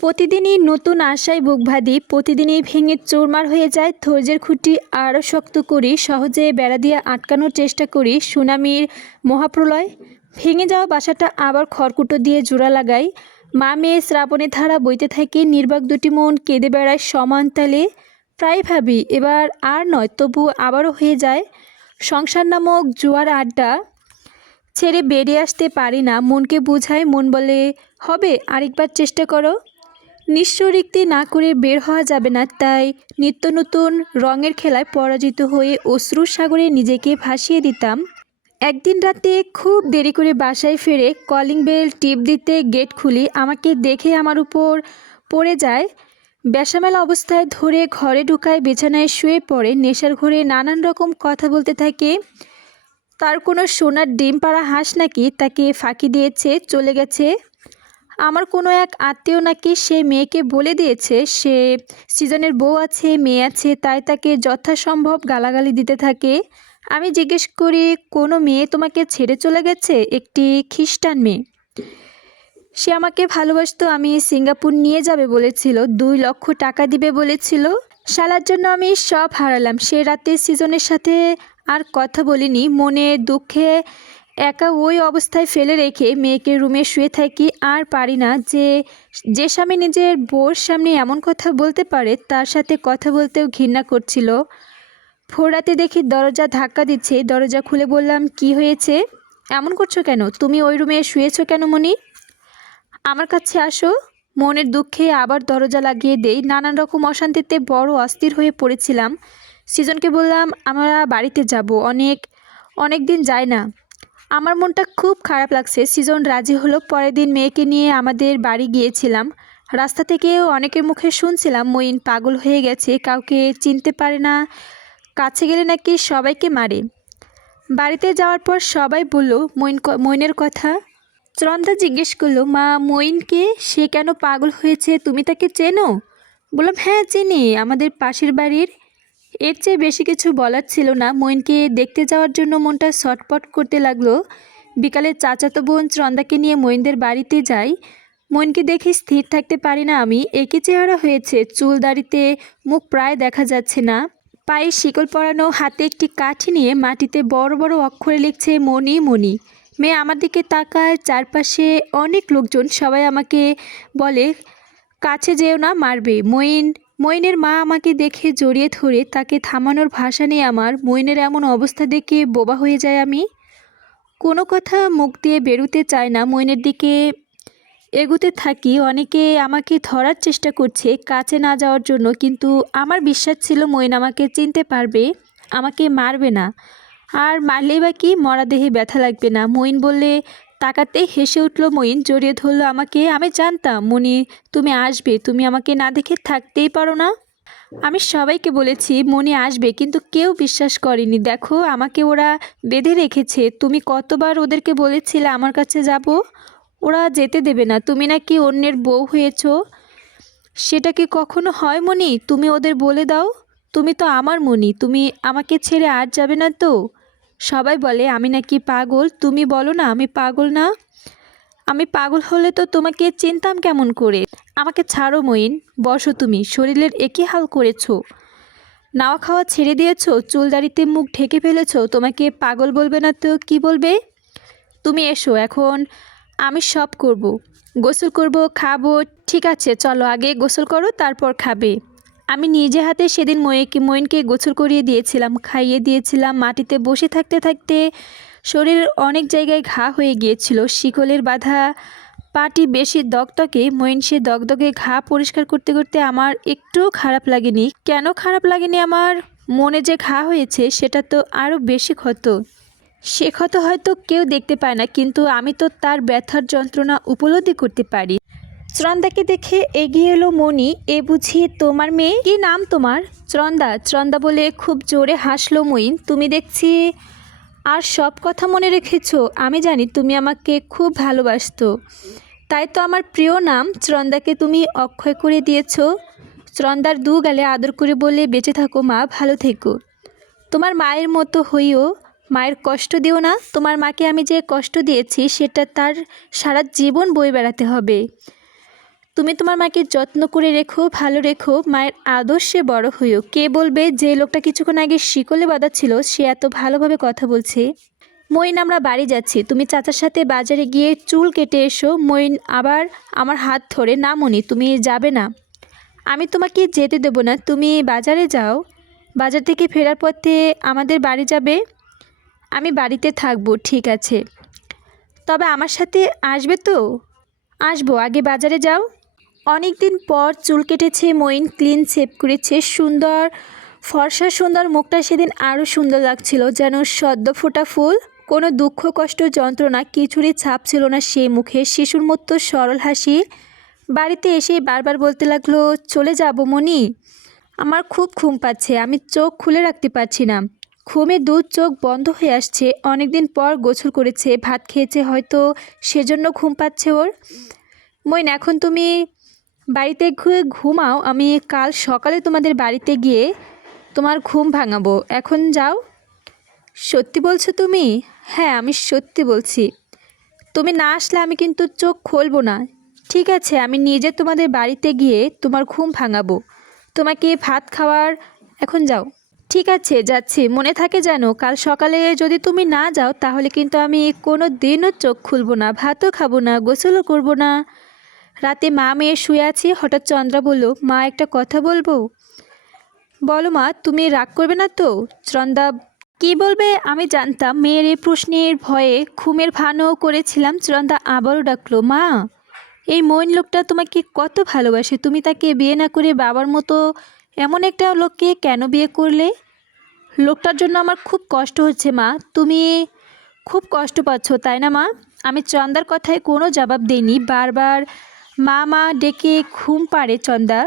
প্রতিদিনই নতুন আশায় বুক ভাদি, প্রতিদিনই ভেঙে চুরমার হয়ে যায়। ধৈর্যের খুঁটি আরও শক্ত করি, সহজে বেড়া দিয়ে আটকানোর চেষ্টা করি। সুনামির মহাপ্রলয়, ভেঙে যাওয়া বাসাটা আবার খড়কুটো দিয়ে জোড়া লাগাই। মা মেয়ে শ্রাবণের ধারা বইতে থাকে, নির্বাক দুটি মন কেঁদে বেড়ায় সমান তালে। প্রায় ভাবি এবার আর নয়, তবু আবারও হয়ে যায়। সংসার নামক জুয়ার আড্ডা ছেড়ে বেরিয়ে আসতে পারি না। মনকে বোঝায়, মন বলে হবে, আরেকবার চেষ্টা করো। নিঃস্ব রিক্তি না করে বের হওয়া যাবে না, তাই নিত্য নতুন রঙের খেলায় পরাজিত হয়ে অশ্রুর সাগরে নিজেকে ভাসিয়ে দিতাম। একদিন রাতে খুব দেরি করে বাসায় ফিরে কলিং বেল টিপ দিতে গেট খুলি, আমাকে দেখে আমার উপর পড়ে যায়। বেসামাল অবস্থায় ধরে ঘরে ঢুকায়, বিছানায় শুয়ে পড়ে, নেশার ঘরে নানান রকম কথা বলতে থাকে। তার কোনো সোনার ডিম পাড়া হাঁস নাকি তাকে ফাঁকি দিয়েছে, চলে গেছে। আমার কোনো এক আত্মীয় নাকি সে মেয়েকে বলে দিয়েছে সে সিজনের বউ আছে, মেয়ে আছে, তাই তাকে যথাসম্ভব গালাগালি দিতে থাকে। আমি জিজ্ঞেস করি, কোনো মেয়ে তোমাকে ছেড়ে চলে গেছে? একটি খ্রিস্টান মেয়ে। সে আমাকে ভালোবাসতো, আমি সিঙ্গাপুর নিয়ে যাবে বলেছিল, 2 লক্ষ টাকা দিবে বলেছিল। শালার জন্য আমি সব হারালাম। সে রাতে সিজনের সাথে আর কথা বলিনি, মনে দুঃখে একা ওই অবস্থায় ফেলে রেখে মেয়েকে রুমে শুয়ে থাকি। আর পারি না, যে স্বামী নিজের বউর সামনে এমন কথা বলতে পারে তার সাথে কথা বলতেও ঘৃণা করছিল। ভোর রাতে দেখি দরজা ধাক্কা দিচ্ছে, দরজা খুলে বললাম, কি হয়েছে? এমন করছো কেন? তুমি ওই রুমে শুয়েছো কেন মনি? আমার কাছে আসো। মনের দুঃখে আবার দরজা লাগিয়ে দেই। নানান রকম অশান্তিতে বড় অস্থির হয়ে পড়েছিলাম। সৃজনকে বললাম, আমরা বাড়িতে যাব, অনেক দিন যায় না। আমার মনটা খুব খারাপ লাগছে। সৃজন রাজি হলো। পরের দিন মেয়েকে নিয়ে আমাদের বাড়ি গিয়েছিলাম। রাস্তা থেকে অনেকের মুখে শুনছিলাম মঈন পাগল হয়ে গেছে, কাউকে চিনতে পারে না, কাছে গেলে নাকি সবাইকে মারে। বাড়িতে যাওয়ার পর সবাই বলল মঈনের কথা। চরণদা জিজ্ঞেস করলো, মা মঈনকে, সে কেন পাগল হয়েছে, তুমি তাকে চেনো? বললাম, হ্যাঁ চিনি, আমাদের পাশের বাড়ির। এর চেয়ে বেশি কিছু বলার ছিল না। মঈনকে দেখতে যাওয়ার জন্য মনটা ছটপট করতে লাগলো। বিকালে চাচাতো বোন চরণদাকে নিয়ে মঈনদের বাড়িতে যাই। মঈনকে দেখে স্থির থাকতে পারি না আমি। একই চেহারা হয়েছে, চুল দাড়িতে মুখ প্রায় দেখা যাচ্ছে না। পায়ে শিকল পরানো, হাতে একটি কাঠি নিয়ে মাটিতে বড় বড় অক্ষরে লিখছে মণি মণি। মেয়ে আমার দিকে তাকায়, চারপাশে অনেক লোকজন, সবাই আমাকে বলে, কাছে যেও না, মারবে। মঈনের মা আমাকে দেখে জড়িয়ে ধরে, তাকে থামানোর ভাষা নেই আমার। মঈনের এমন অবস্থা দেখে বোবা হয়ে যায় আমি। কোনো কথা মুখ দিয়ে বেরোতে চায় না। মঈনের দিকে এগোতে থাকি। অনেকে আমাকে ধরার চেষ্টা করছে কাছে না যাওয়ার জন্য, কিন্তু আমার বিশ্বাস ছিল মঈন আমাকে চিনতে পারবে, আমাকে মারবে না। আর মারলেই বা কি, মরা দেহে ব্যথা লাগবে না। মঈন বললে তাকাতেই হেসে উঠল মঈন, জড়িয়ে ধরল আমাকে। আমি জানতাম মনি তুমি আসবে, তুমি আমাকে না দেখে থাকতেই পারো না। আমি সবাইকে বলেছি মনি আসবে, কিন্তু কেউ বিশ্বাস করেনি। দেখো আমাকে ওরা বেঁধে রেখেছে। তুমি কতবার ওদেরকে বলেছিলে আমার কাছে যাব, ওরা যেতে দেবে না। তুমি নাকি অন্যের বউ হয়েছো, সেটা কি কখনো হয় মনি? তুমি ওদের বলে দাও, তুমি তো আমার মনি, তুমি আমাকে ছেড়ে আর যাবে না তো? সবাই বলে আমি নাকি পাগল। তুমি বলো না আমি পাগল না? আমি পাগল হলে তো তোমাকে চিনতাম কেমন করে? আমাকে ছাড়ো মঈন, বসো। তুমি শরীরের একই হাল করেছো, নাওয়া খাওয়া ছেড়ে দিয়েছো, চুলদাড়িতে মুখ ঢেকে ফেলেছো, তোমাকে পাগল বলবে না তো কি বলবে? তুমি এসো, এখন আমি সব করব, গোসল করব, খাবো। ঠিক আছে চলো, আগে গোসল করো, তারপর খাবে। আমি নিজে হাতে সেদিন মঈনকে গোসল করিয়ে দিয়েছিলাম, খাইয়ে দিয়েছিলাম। মাটিতে বসে থাকতে থাকতে শরীরের অনেক জায়গায় ঘা হয়ে গিয়েছিল। শিকলের বাঁধা পাটি বেশি দগদগে। মঈন সে দগদগে ঘা পরিষ্কার করতে করতে আমার একটুও খারাপ লাগেনি। কেন খারাপ লাগেনি আমার? মনে যে ঘা হয়েছে সেটা তো আরও বেশি ক্ষত। সে ক্ষত হয়তো কেউ দেখতে পায় না, কিন্তু আমি তো তার ব্যথার যন্ত্রণা উপলব্ধি করতে পারি। চরণদাকে দেখে এগিয়ে এলো মণি। এ বুঝি তোমার মেয়ে? কি নাম তোমার? চরণদা বলে খুব জোরে হাসলো মঈন। তুমি দেখছি আর সব কথা মনে রেখেছো। আমি জানি তুমি আমাকে খুব ভালোবাসতো, তাই তো আমার প্রিয় নাম চরণদাকে তুমি অক্ষয় করে দিয়েছো। চরণদার 2 গালে আদর করে বলে, বেঁচে থাকো মা, ভালো থেকো। তোমার মায়ের মতো হইও, মায়ের কষ্ট দিও না। তোমার মাকে আমি যে কষ্ট দিয়েছি সেটা তার সারা জীবন বয়ে বেড়াতে হবে। তুমি তোমার মাকে যত্ন করে রেখো, ভালো রেখো, মায়ের আদর্শে বড় হইও। কে বলবে যে লোকটা কিছুক্ষণ আগে শিকলে বাঁধা ছিল সে এত ভালোভাবে কথা বলছে। মইন, আমরা বাড়ি যাচ্ছি, তুমি চাচার সাথে বাজারে গিয়ে চুল কেটে এসো। মইন আবার আমার হাত ধরে, না মনি তুমি যাবে না, আমি তোমাকে যেতে দেবো না, তুমি বাজারে যাও, বাজার থেকে ফেরার পথে আমাদের বাড়ি যাবে। আমি বাড়িতে থাকবো, ঠিক আছে, তবে আমার সাথে আসবে তো? আসবো, আগে বাজারে যাও। অনেক দিন পর চুল কেটেছে মইন, ক্লিন শেভ করেছে, সুন্দর ফর্সা সুন্দর মুখটা সেদিন আরও সুন্দর লাগছিল, যেন সদ্য ফোটা ফুল। কোনো দুঃখ কষ্ট যন্ত্রণা কিছুরই ছাপ ছিল না সেই মুখে, শিশুর মতো সরল হাসি। বাড়িতে এসে বারবার বলতে লাগলো, চলে যাব মনি, আমার খুব ঘুম পাচ্ছে, আমি চোখ খুলে রাখতে পারছি না, ঘুমে চোখ বন্ধ হয়ে আসছে। অনেক দিন পর গোসল করেছে, ভাত খেয়েছে হয়তো, সেজন্য ঘুম পাচ্ছে ওর। মইন, এখন তুমি বাড়িতে ঘুমাও, আমি কাল সকালে তোমাদের বাড়িতে গিয়ে তোমার ঘুম ভাঙাবো, এখন যাও। সত্যি বলছো তুমি? হ্যাঁ, আমি সত্যি বলছি, তুমি না আসলে আমি কিন্তু চোখ খুলবো না। ঠিক আছে, আমি নিজে তোমাদের বাড়িতে গিয়ে তোমার ঘুম ভাঙাবো, তোমাকে ভাত খাওয়ার, এখন যাও। ঠিক আছে, যাচ্ছি, মনে থাকে যেন কাল সকালে যদি তুমি না যাও তাহলে কিন্তু আমি কোনো দিনও চোখ খুলবো না, ভাতও খাবো না, গোসলও করবো না। রাতে মা মেয়ে শুয়ে আছি, হঠাৎ চন্দ্রা বলল, মা একটা কথা বলবো। বলো মা, তুমি রাগ করবে না তো? চন্দ্রা কি বলবে আমি জানতাম, মেয়ের এই প্রশ্নের ভয়ে ঘুমের ভানও করেছিলাম। চন্দ্রা আবারও ডাকলো, মা, এই মইন লোকটা তোমাকে কত ভালোবাসে, তুমি তাকে বিয়ে না করে বাবার মতো এমন একটা লোককে কেন বিয়ে করলে? লোকটার জন্য আমার খুব কষ্ট হচ্ছে মা। তুমি খুব কষ্ট পাচ্ছ তাই না মা? আমি চন্দার কথায় কোনো জবাব দেইনি, বারবার মা মা ডেকে ঘুম পাড়ে চন্দার।